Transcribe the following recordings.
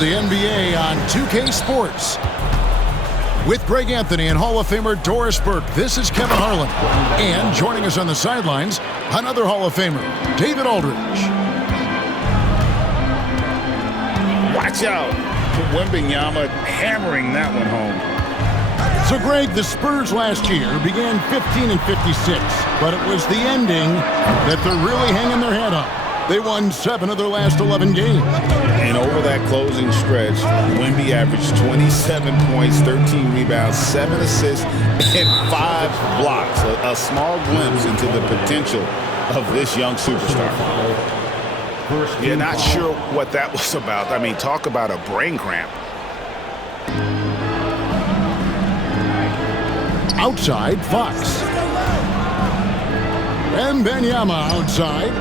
It's the NBA on 2K Sports. With Greg Anthony and Hall of Famer Doris Burke, this is Kevin Harlan. And joining us on the sidelines, another Hall of Famer, David Aldridge. Watch out. Wembanyama hammering that one home. So, Greg, the Spurs last year began 15 and 56, but it was the ending that they're really hanging their head on. They won 7 of their last 11 games. And over that closing stretch, Wemby averaged 27 points, 13 rebounds, 7 assists, and 5 blocks. A small glimpse into the potential of this young superstar. Yeah, not sure what that was about. I mean, talk about a brain cramp. Outside, Fox. Wembanyama outside.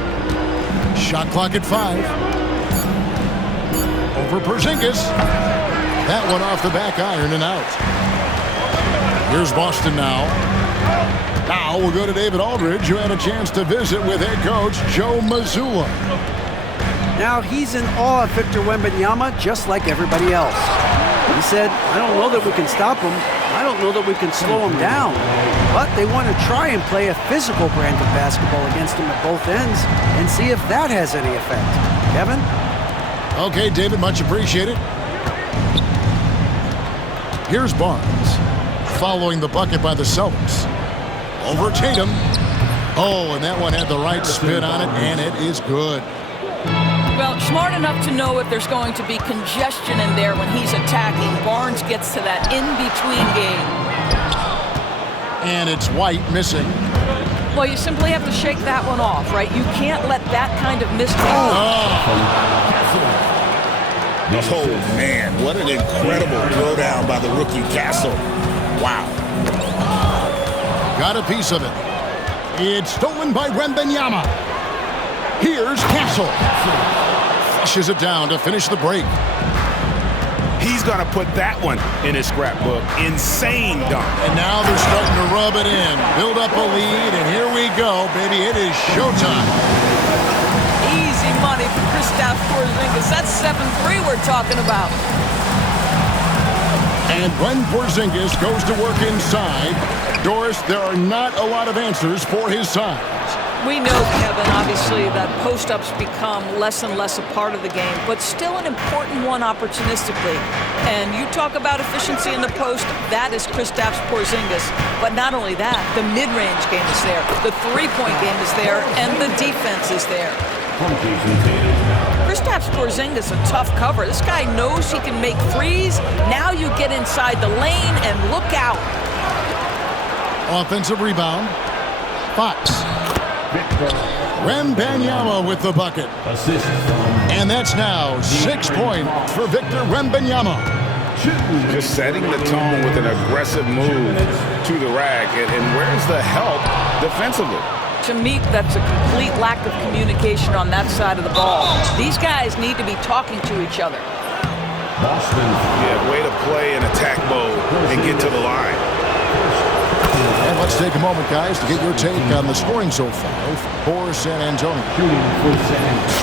Shot clock at 5. Over Porzingis. That one off the back iron and out. Here's Boston now. Now we'll go to David Aldridge, who had a chance to visit with head coach Joe Mazzulla. Now he's in awe of Victor Wembanyama, just like everybody else. He said, I don't know that we can stop him. I don't know that we can slow him down. But they want to try and play a physical brand of basketball against him at both ends and see if that has any effect. Kevin? Okay, David, much appreciated. Here's Barnes, following the bucket by the Celtics. Over Tatum. Oh, and that one had the right spin on it, and it is good. Well, smart enough to know if there's going to be congestion in there when he's attacking. Barnes gets to that in-between game. And it's White missing. Well, you simply have to shake that one off, right? You can't let that kind of mistake. Oh, man, what an incredible throwdown by the rookie Castle. Wow. Got a piece of it. It's stolen by Wembanyama. Here's Castle. Flushes it down to finish the break. He's going to put that one in his scrapbook. Insane dunk. And now they're starting to rub it in. Build up a lead, and here we go, baby. It is showtime. Easy money for Kristaps Porzingis. That's 7-3 we're talking about. And when Porzingis goes to work inside, Doris, there are not a lot of answers for his size. We know, Kevin, obviously, that post-ups become less and less a part of the game, but still an important one opportunistically. And you talk about efficiency in the post, that is Kristaps Porzingis. But not only that, the mid-range game is there, the three-point game is there, and the defense is there. Kristaps Porzingis, a tough cover. This guy knows he can make threes. Now you get inside the lane and look out. Offensive rebound. Fox. Wembanyama with the bucket. And that's now 6 points for Victor Wembanyama. Just setting the tone with an aggressive move to the rack. And where's the help defensively? To me, that's a complete lack of communication on that side of the ball. These guys need to be talking to each other. Yeah, way to play in attack mode and get to the line. And let's take a moment, guys, to get your take on the scoring so far for San Antonio.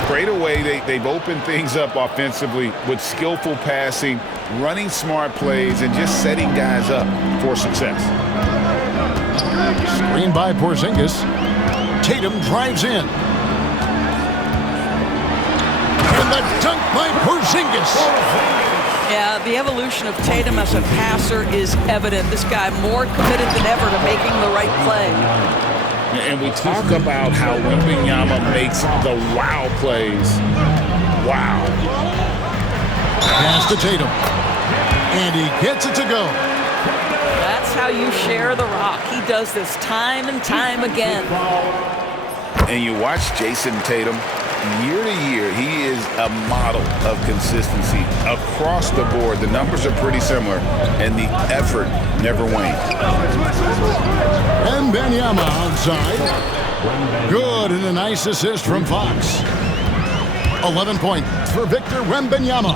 Straight away, they've opened things up offensively with skillful passing, running smart plays, and just setting guys up for success. Screen by Porzingis. Tatum drives in. And the dunk by Porzingis. Yeah, the evolution of Tatum as a passer is evident. This guy more committed than ever to making the right play. And we talk about how Wembanyama makes the wow plays. Wow. Pass to Tatum. And he gets it to go. That's how you share the rock. He does this time and time again. And you watch Jason Tatum. Year to year, he is a model of consistency across the board. The numbers are pretty similar, and the effort never wanes. Wembanyama outside. Good, and a nice assist from Fox. 11 points for Victor Wembanyama.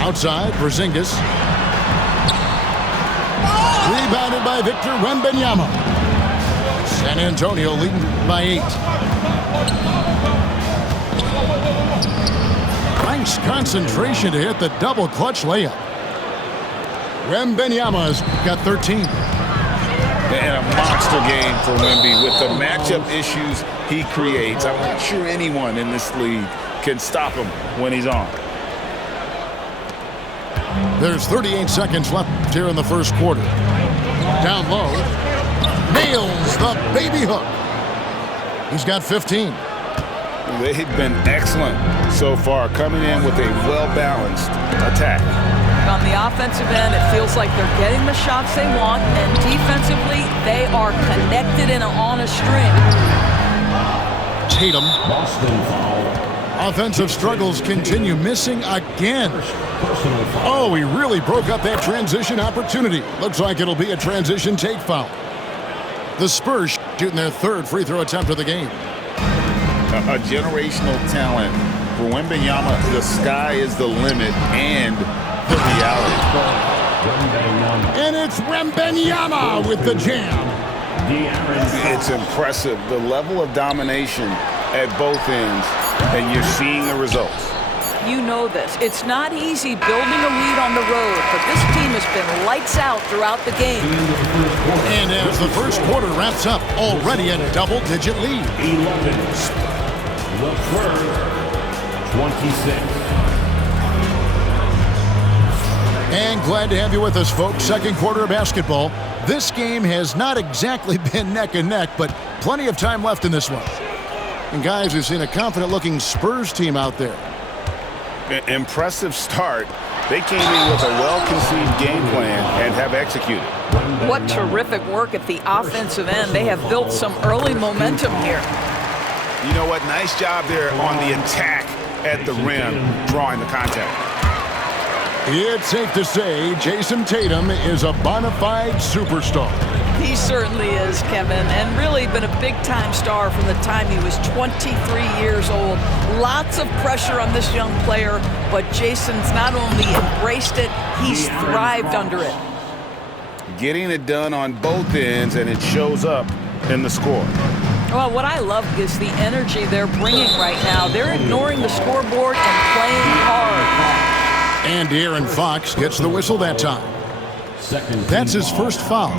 Outside, Porzingis. Rebounded by Victor Wembanyama. San Antonio leading by 8. takes concentration to hit the double clutch layup. Wembanyama's got 13. And a monster game for Wemby with the matchup issues he creates. I'm not sure anyone in this league can stop him when he's on. There's 38 seconds left here in the first quarter. Down low. Nails the baby hook. He's got 15. They've been excellent so far, coming in with a well-balanced attack. On the offensive end, it feels like they're getting the shots they want, and defensively, they are connected and on a string. Tatum. Offensive struggles continue, missing again. Oh, he really broke up that transition opportunity. Looks like it'll be a transition take foul. The Spurs shooting their third free throw attempt of the game. A generational talent. For Wembanyama, the sky is the limit and the reality. And it's Wembanyama with the jam. It's impressive, the level of domination at both ends, and you're seeing the results. You know this. It's not easy building a lead on the road, but this team has been lights out throughout the game. And as the first quarter wraps up, already a double-digit lead. 11. The first, 26. And glad to have you with us, folks. Second quarter of basketball. This game has not exactly been neck and neck, but plenty of time left in this one. And guys, we've seen a confident-looking Spurs team out there. Impressive start. They came in with a well-conceived game plan and have executed. What terrific work at the offensive end. They have built some early momentum here. You know what? Nice job there on the attack at the rim, drawing the contact. It's safe to say Jason Tatum is a bona fide superstar. He certainly is, Kevin, and really been a big-time star from the time he was 23 years old. Lots of pressure on this young player, but Jason's not only embraced it, he's thrived under it. Getting it done on both ends, and it shows up in the score. Well, what I love is the energy they're bringing right now. They're ignoring the scoreboard and playing hard. And De'Aaron Fox gets the whistle that time. That's his first foul.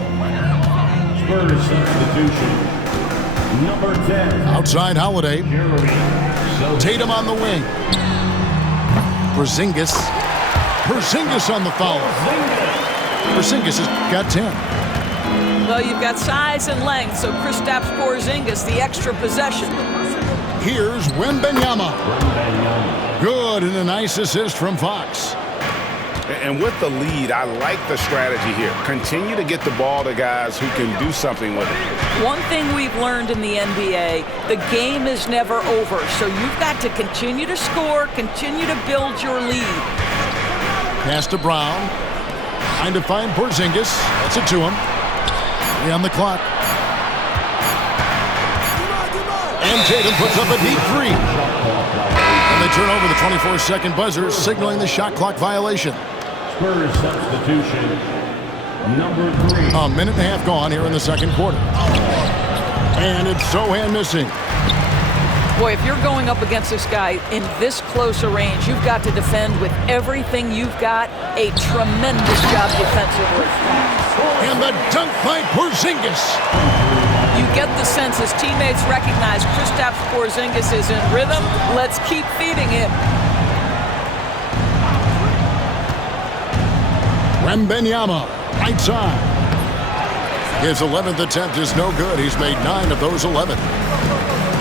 Spurs substitution. Number 10. Outside Holiday. Tatum on the wing. Porzingis on the foul. Porzingis has got 10. Well, you've got size and length, so Kristaps Porzingis, the extra possession. Here's Wembanyama. Good, and a nice assist from Fox. And with the lead, I like the strategy here. Continue to get the ball to guys who can do something with it. One thing we've learned in the NBA, the game is never over, so you've got to continue to score, continue to build your lead. Pass to Brown. Trying to find Porzingis. That's it to him. 3 on the clock. And Tatum puts up a deep three. And they turn over the 24-second buzzer, signaling the shot clock violation. Spurs substitution. Number 3. A minute and a half gone here in the second quarter. And it's Sohan missing. Boy, if you're going up against this guy in this close a range, you've got to defend with everything you've got. A tremendous job defensively. And the dunk by Porzingis. You get the sense his teammates recognize Kristaps Porzingis is in rhythm. Let's keep feeding him. Wembanyama, right side. His 11th attempt is no good. He's made 9 of those 11.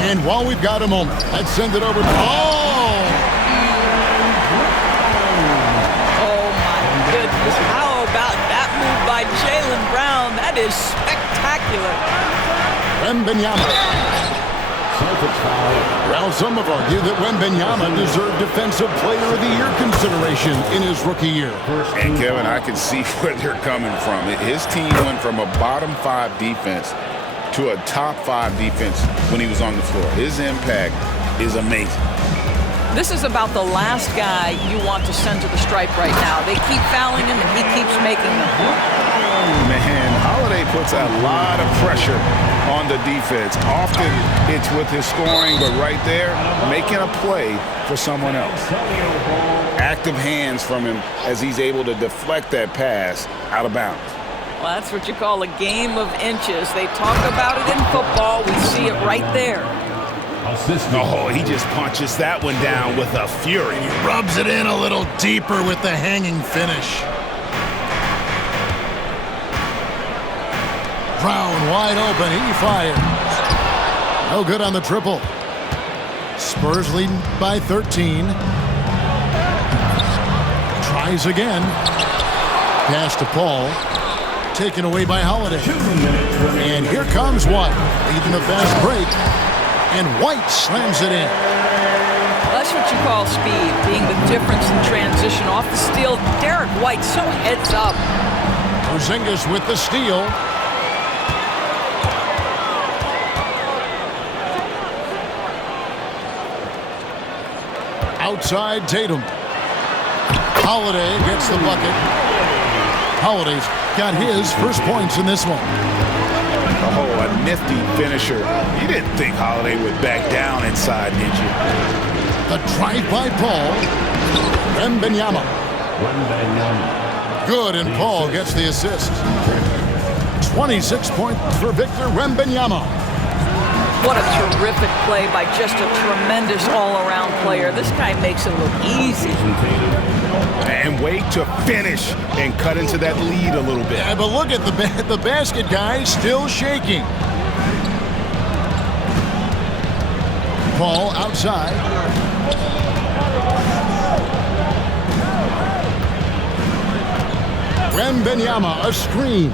And while we've got a moment, let's send it over to... Oh, my goodness. How about that move by Jaylen Brown? That is spectacular. Wembanyama. Well, some have argued that Wembanyama deserved Defensive Player of the Year consideration in his rookie year. And Kevin, I can see where they're coming from. His team went from a bottom 5 defense to a top 5 defense when he was on the floor. His impact is amazing. This is about the last guy you want to send to the stripe right now. They keep fouling him, and he keeps making them. Man, Holiday puts a lot of pressure on the defense. Often it's with his scoring, but right there, making a play for someone else. Active hands from him as he's able to deflect that pass out of bounds. Well, that's what you call a game of inches. They talk about it in football. We see it right there. Oh, he just punches that one down with a fury. He rubs it in a little deeper with the hanging finish. Brown wide open. He fires. No good on the triple. Spurs leading by 13. Tries again. Pass to Paul. Taken away by Holiday. And here comes White. Leading the fast break. And White slams it in. That's what you call speed, being the difference in transition. Off the steal, Derek White so heads up. Porzingis with the steal. Outside Tatum. Holiday gets the bucket. Holiday's got his first points in this one. Oh, a nifty finisher. You didn't think Holiday would back down inside, did you? The drive by Paul. Wembanyama. Good, and Paul gets the assist. 26 points for Victor Wembanyama. What a terrific play by just a tremendous all-around player. This guy makes it look easy. And wait to finish and cut into that lead a little bit. Yeah, but look at the basket guy still shaking. Paul outside. Wembanyama, a screen.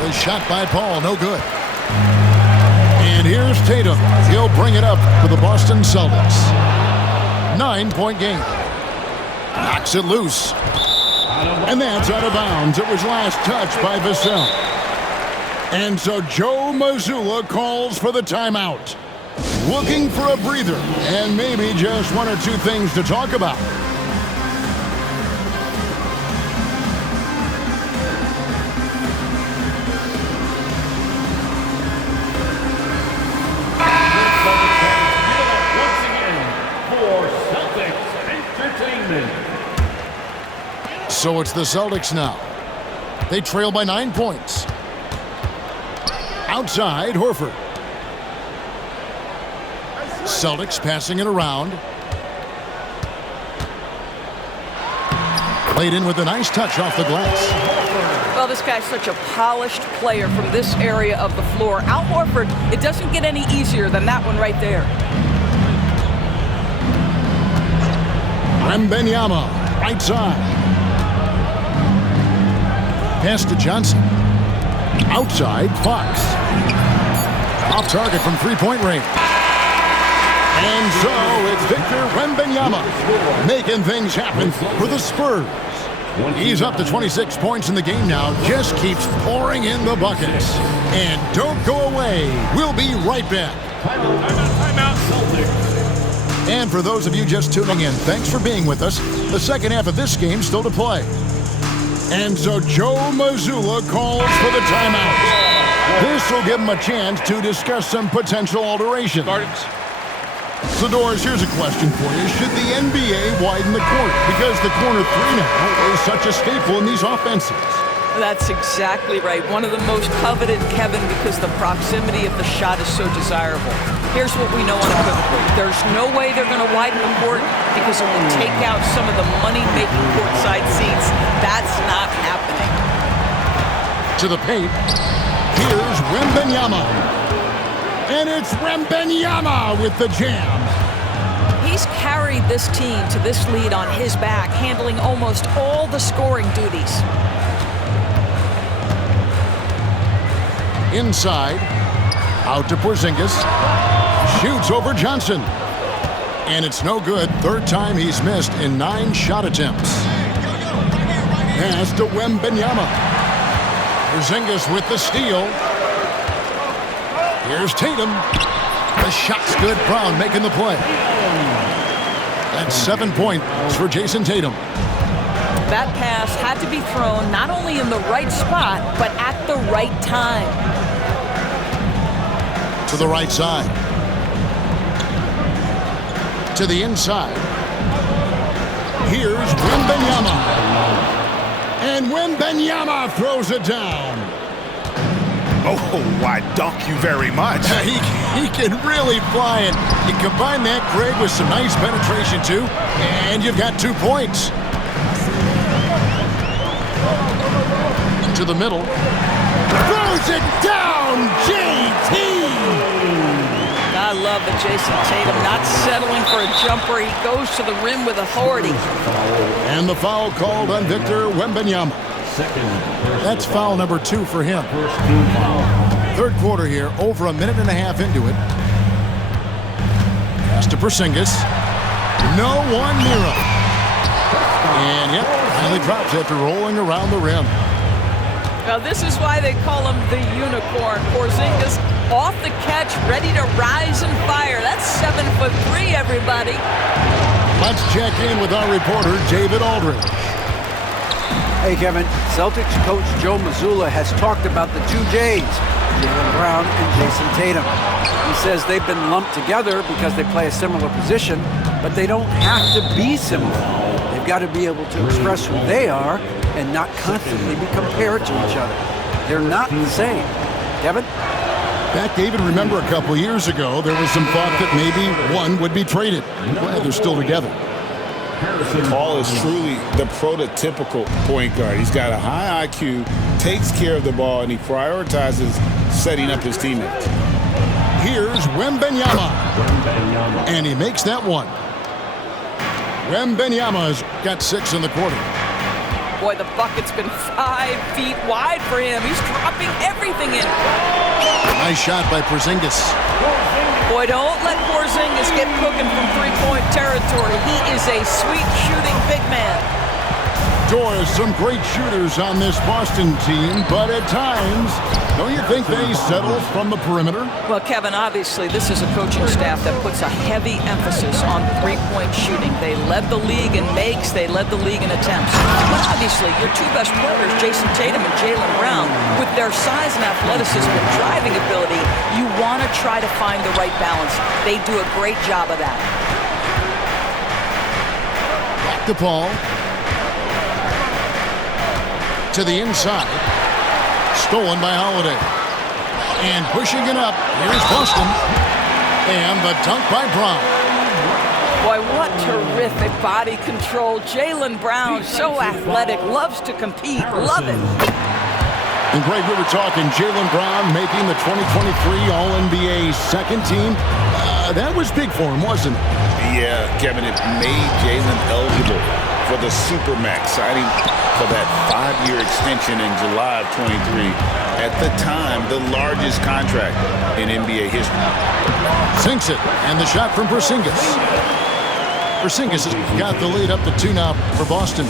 The shot by Paul, no good. And here's Tatum. He'll bring it up for the Boston Celtics. 9-point game. Knocks it loose. And that's out of bounds. It was last touched by Vassell. And so Joe Mazzulla calls for the timeout. Looking for a breather and maybe just one or two things to talk about. So it's the Celtics now. They trail by 9 points. Outside, Horford. Celtics passing it around. Played in with a nice touch off the glass. Well, this guy's such a polished player from this area of the floor. Al Horford, it doesn't get any easier than that one right there. Wembanyama, right side. Pass to Johnson. Outside, Fox. Off target from three-point range. And so it's Victor Wembanyama making things happen for the Spurs. He's up to 26 points in the game now. Just keeps pouring in the buckets. And don't go away. We'll be right back. Timeout, Celtics. And for those of you just tuning in, thanks for being with us. The second half of this game still to play. And so Joe Mazzulla calls for the timeout. This will give him a chance to discuss some potential alterations. So, Doris, here's a question for you. Should the NBA widen the court? Because the corner three now is such a staple in these offenses. That's exactly right. One of the most coveted, Kevin, because the proximity of the shot is so desirable. Here's what we know unequivocally. There's no way they're going to widen the court because it will take out some of the money-making courtside seats. That's not happening. To the paint. Here's Wembanyama. And it's Wembanyama with the jam. He's carried this team to this lead on his back, handling almost all the scoring duties. Inside, out to Porzingis, shoots over Johnson, and it's no good. Third time he's missed in 9 shot attempts. Pass to Wembanyama. Porzingis with the steal. Here's Tatum. The shot's good. Brown making the play. That's 7 points for Jason Tatum. That pass had to be thrown not only in the right spot, but at the right time. To the right side. To the inside. Here's Wembanyama. And Wembanyama throws it down. Oh, I dunk you very much. He can really fly it. You combine that, Greg, with some nice penetration, too, and you've got 2 points. To the middle. Throws it down, JT! I love that Jason Tatum not settling for a jumper. He goes to the rim with authority. And the foul called on Victor Wembanyama. That's foul number 2 for him. Third quarter here, over a minute and a half into it. Pass to Porzingis. No one near him. And yep, finally drops after rolling around the rim. Now this is why they call him the unicorn. Porzingis off the catch, ready to rise and fire. That's 7'3", everybody. Let's check in with our reporter, David Aldridge. Hey, Kevin. Celtics coach Joe Mazzulla has talked about the 2 J's, Jaylen Brown and Jason Tatum. He says they've been lumped together because they play a similar position, but they don't have to be similar. They've got to be able to express who they are and not constantly be compared to each other. They're not the same. Kevin? Back, David, remember a couple years ago, there was some thought that maybe one would be traded. Glad they're still together. Paul is truly the prototypical point guard. He's got a high IQ, takes care of the ball, and he prioritizes setting up his teammates. Here's Wembanyama. And he makes that one. Wembanyama's got 6 in the quarter. Boy, the bucket's been 5 feet wide for him. He's dropping everything in. Nice shot by Porzingis. Boy, don't let Porzingis get cooking from three-point territory. He is a sweet shooting big man. Doris, some great shooters on this Boston team, but at times, don't you think they settle from the perimeter? Well, Kevin, obviously, this is a coaching staff that puts a heavy emphasis on three-point shooting. They led the league in makes, they led the league in attempts. But obviously, your 2 best players, Jason Tatum and Jaylen Brown, with their size and athleticism and driving ability, you want to try to find the right balance. They do a great job of that. Back to Paul. To the inside. Stolen by Holiday. And pushing it up. Here's Boston. And the dunk by Brown. Boy, what terrific body control. Jaylen Brown, so athletic, loves to compete. Love it. And Greg, we were talking Jaylen Brown making the 2023 All-NBA second team. That was big for him, wasn't it? Yeah, Kevin, it made Jaylen eligible for the Supermax, signing for that 5-year extension in July of 23. At the time, the largest contract in NBA history. Sinks it, and the shot from Porzingis. Porzingis has got the lead up to 2 now for Boston.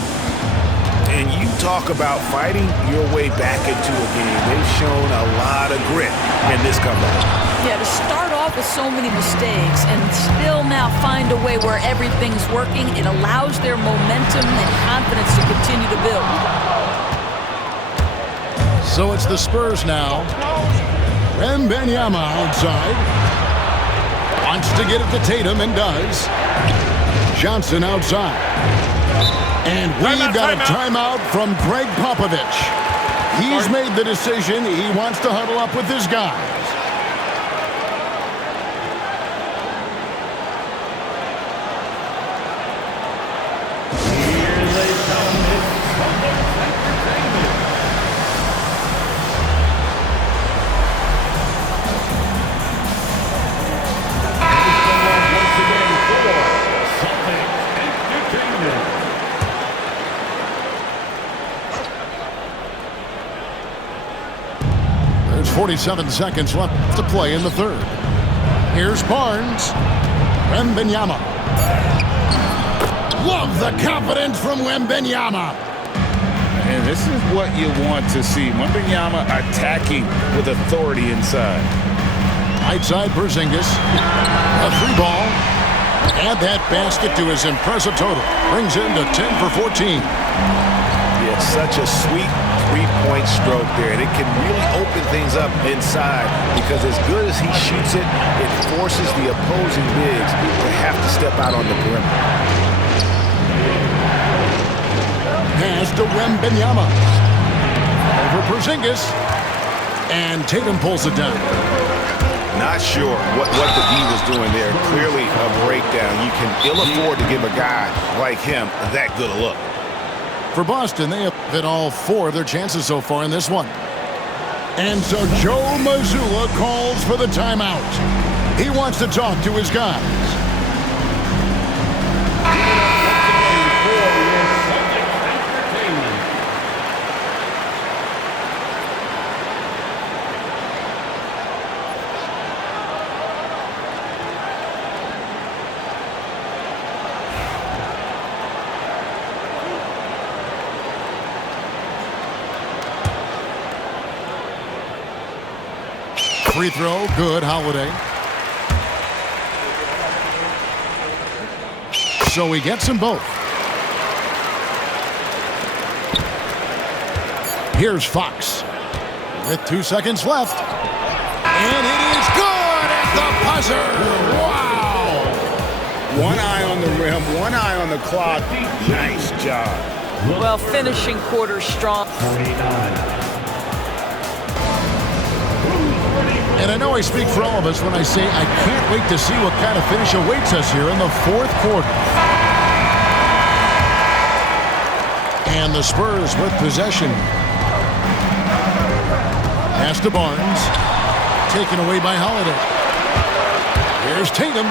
And you talk about fighting your way back into a game. They've shown a lot of grit in this comeback. Yeah, to start off with so many mistakes and still now find a way where everything's working, it allows their momentum and confidence to continue to build. So it's the Spurs now. Wembanyama outside. Wants to get it to Tatum and does. Johnson outside. And we've got a timeout from Greg Popovich. He's made the decision. He wants to huddle up with his guys. There's 47 seconds left to play in the third. Here's Barnes. Wembanyama. Love the confidence from Wembanyama. And this is what you want to see. Wembanyama attacking with authority inside. Right side Porzingis. A 3-ball. Add that basket to his impressive total. Brings him to 10 for 14. Yeah, such a sweet three-point stroke there, and it can really open things up inside because as good as he shoots it, it forces the opposing bigs to have to step out on the perimeter. Pass to Wembanyama. Over Porzingis. And Tatum pulls it down. Not sure what the D was doing there. Clearly a breakdown. You can ill afford to give a guy like him that good a look. For Boston, they have hit all 4 of their chances so far in this one. And so Joe Mazzulla calls for the timeout. He wants to talk to his guys. Free throw, good, Holiday. So he gets them both. Here's Fox with 2 seconds left. And it is good at the buzzer. Wow! One eye on the rim, one eye on the clock. Nice job. Well, finishing quarter strong. 49. And I know I speak for all of us when I say I can't wait to see what kind of finish awaits us here in the 4th quarter. And the Spurs with possession. Pass to Barnes. Taken away by Holiday. Here's Tatum.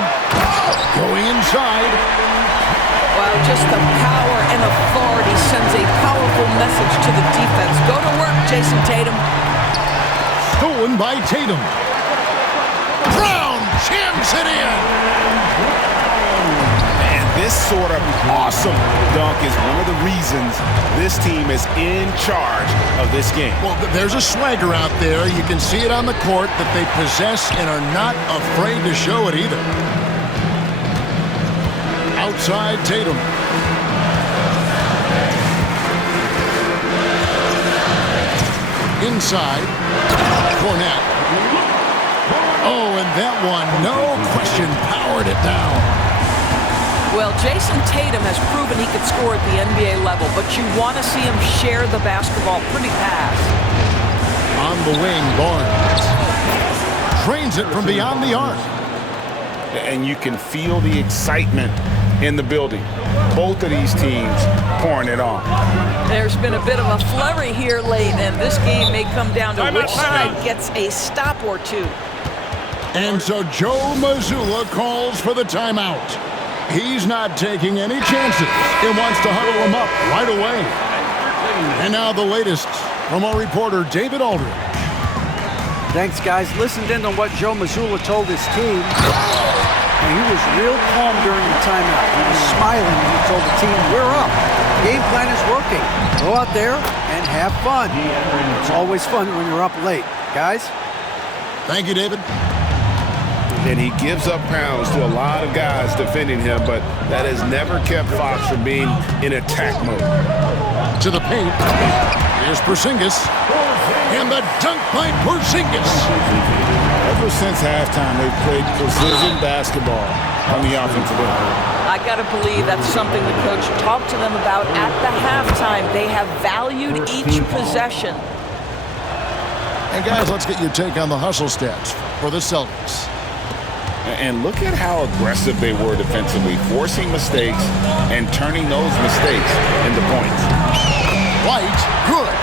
Going inside. Wow, just the power and authority sends a powerful message to the defense. Go to work, Jason Tatum. Stolen by Tatum. Brown jams it in. And this sort of awesome dunk is one of the reasons this team is in charge of this game. Well, there's a swagger out there. You can see it on the court that they possess and are not afraid to show it either. Outside Tatum. Inside. Cornette. Oh, and that one, no question, powered it down. Well, Jason Tatum has proven he could score at the NBA level, but you want to see him share the basketball pretty fast. On the wing, Barnes. Trains it from beyond the arc. And you can feel the excitement in the building. Both of these teams pouring it on. There's been a bit of a flurry here late, and this game may come down to which side gets a stop or two. And so Joe Mazzulla calls for the timeout. He's not taking any chances. He wants to huddle him up right away. And now the latest from our reporter, David Aldridge. Thanks, guys. Listened in on what Joe Mazzulla told his team. And he was real calm during the timeout. He was smiling when he told the team, we're up. Game plan is working. Go out there and have fun. It's always fun when you're up late. Guys? Thank you, David. And he gives up pounds to a lot of guys defending him, but that has never kept Fox from being in attack mode. To the paint. Here's Porzingis. And the dunk by Porzingis. Ever since halftime, they've played precision basketball on the offensive end. I got to believe that's something the coach talked to them about at the halftime. They have valued each possession. And guys, let's get your take on the hustle stats for the Celtics. And look at how aggressive they were defensively, forcing mistakes and turning those mistakes into points. White, good.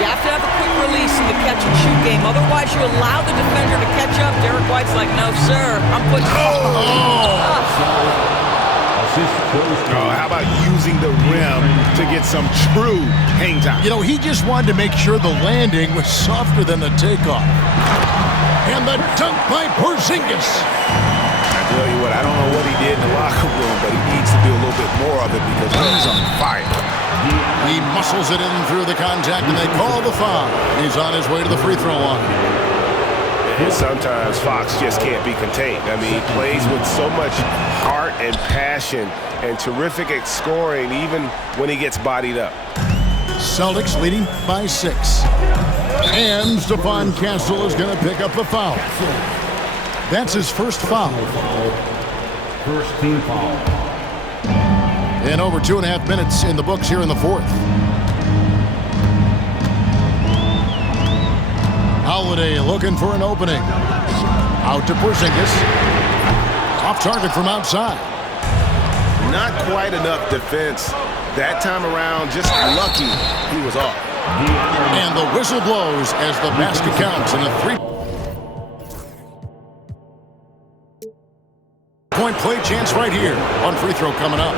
You have to have a quick release in the catch-and-shoot game. Otherwise, you allow the defender to catch up. Derek White's like, no, sir. I'm putting... How about using the rim to get some true hang time? You know, he just wanted to make sure the landing was softer than the takeoff. And the dunk by Porzingis. I tell you what, I don't know what he did in the locker room, but he needs to do a little bit more of it because he's on fire. He muscles it in through the contact, and they call the foul. He's on his way to the free throw line. And sometimes Fox just can't be contained. I mean, he plays with so much heart and passion and terrific at scoring even when he gets bodied up. Celtics leading by 6. And Stephon Castle is going to pick up the foul. That's his first foul. First team foul. And over 2.5 minutes in the books here in the fourth. Holiday looking for an opening. Out to Porzingis. Off target from outside. Not quite enough defense. That time around, just lucky he was off. And the whistle blows as the basket counts in a 3-point play chance right here. One free throw coming up.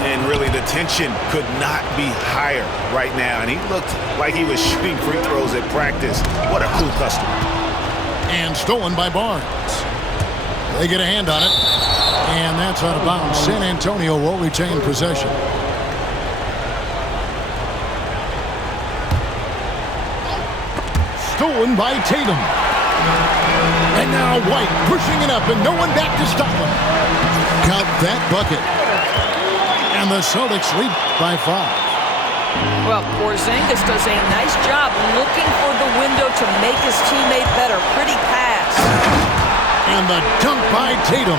And really, the tension could not be higher right now. And he looked like he was shooting free throws at practice. What a cool customer. And stolen by Barnes. They get a hand on it. And that's out of bounds. San Antonio will retain possession. Stolen by Tatum. And now White pushing it up and no one back to stop him. Count that bucket. And the Celtics lead by 5. Well, Porzingis does a nice job looking for the window to make his teammate better. Pretty pass. And the dunk by Tatum.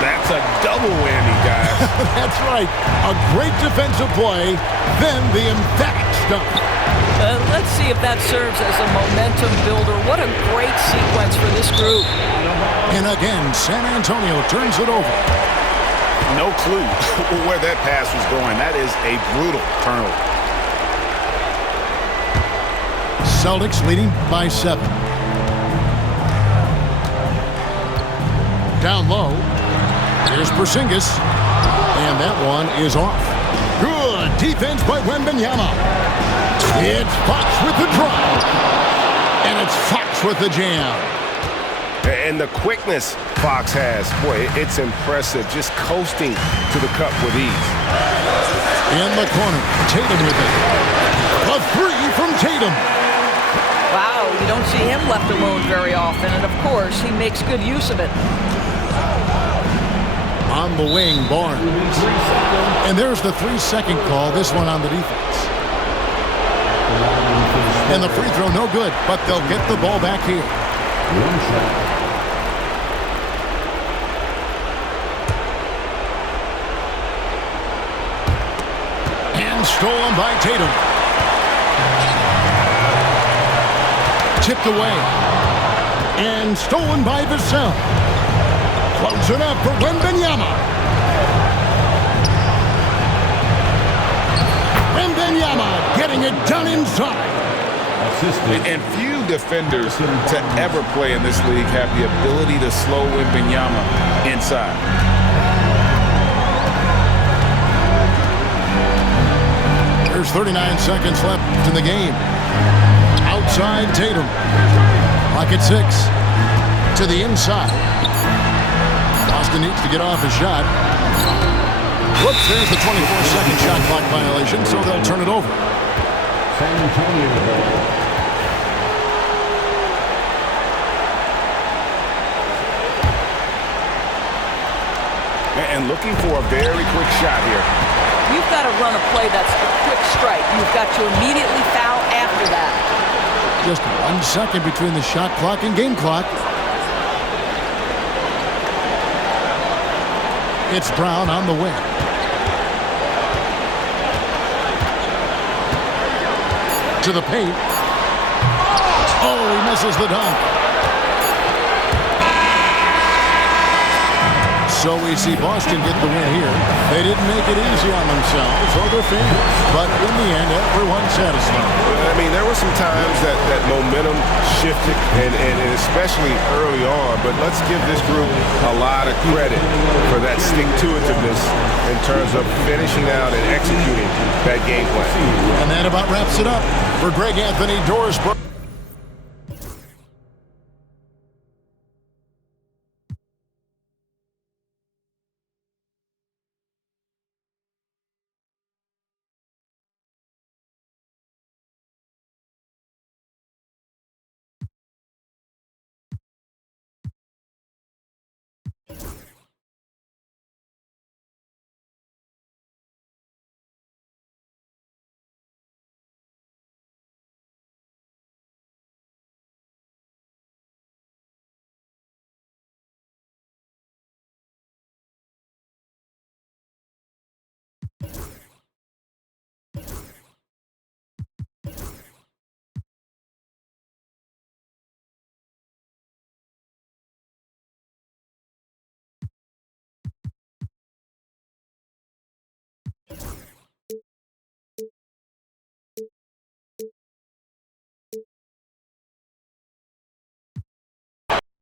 That's a double whammy, guys. That's right. A great defensive play, then the emphatic dunk. Let's see if that serves as a momentum builder. What a great sequence for this group. And again, San Antonio turns it over. No clue where that pass was going. That is a brutal turnover. Celtics leading by 7. Down low. Here's Porzingis. And that one is off. Good defense by Wembanyama. It's Fox with the drive. And it's Fox with the jam. And the quickness Fox has, boy, it's impressive. Just coasting to the cup with ease. In the corner, Tatum with it. A 3 from Tatum. Wow, you don't see him left alone very often. And, of course, he makes good use of it. On the wing, Barnes. And there's the 3-second call, this one on the defense. And the free throw no good, but they'll get the ball back here. And stolen by Tatum. Tipped away. And stolen by Vassell. Close enough for Wembanyama. Wembanyama getting it done inside. And few defenders to ever play in this league have the ability to slow Wembanyama inside. There's 39 seconds left in the game. Outside Tatum. Clock at 6. To the inside. Boston needs to get off a shot. Whoops, there's the 24-second shot clock violation, so they'll turn it over. San Antonio. And looking for a very quick shot here. You've got to run a play that's a quick strike. You've got to immediately foul after that. Just 1 second between the shot clock and game clock. It's Brown on the wing. To the paint. Oh, he misses the dunk. So we see Boston get the win here. They didn't make it easy on themselves or their fans, but in the end, everyone's satisfied. I mean, there were some times that momentum shifted, and especially early on, but let's give this group a lot of credit for that stick-to-itiveness in terms of finishing out and executing that game plan. And that about wraps it up. For Greg Anthony, Doris Burke.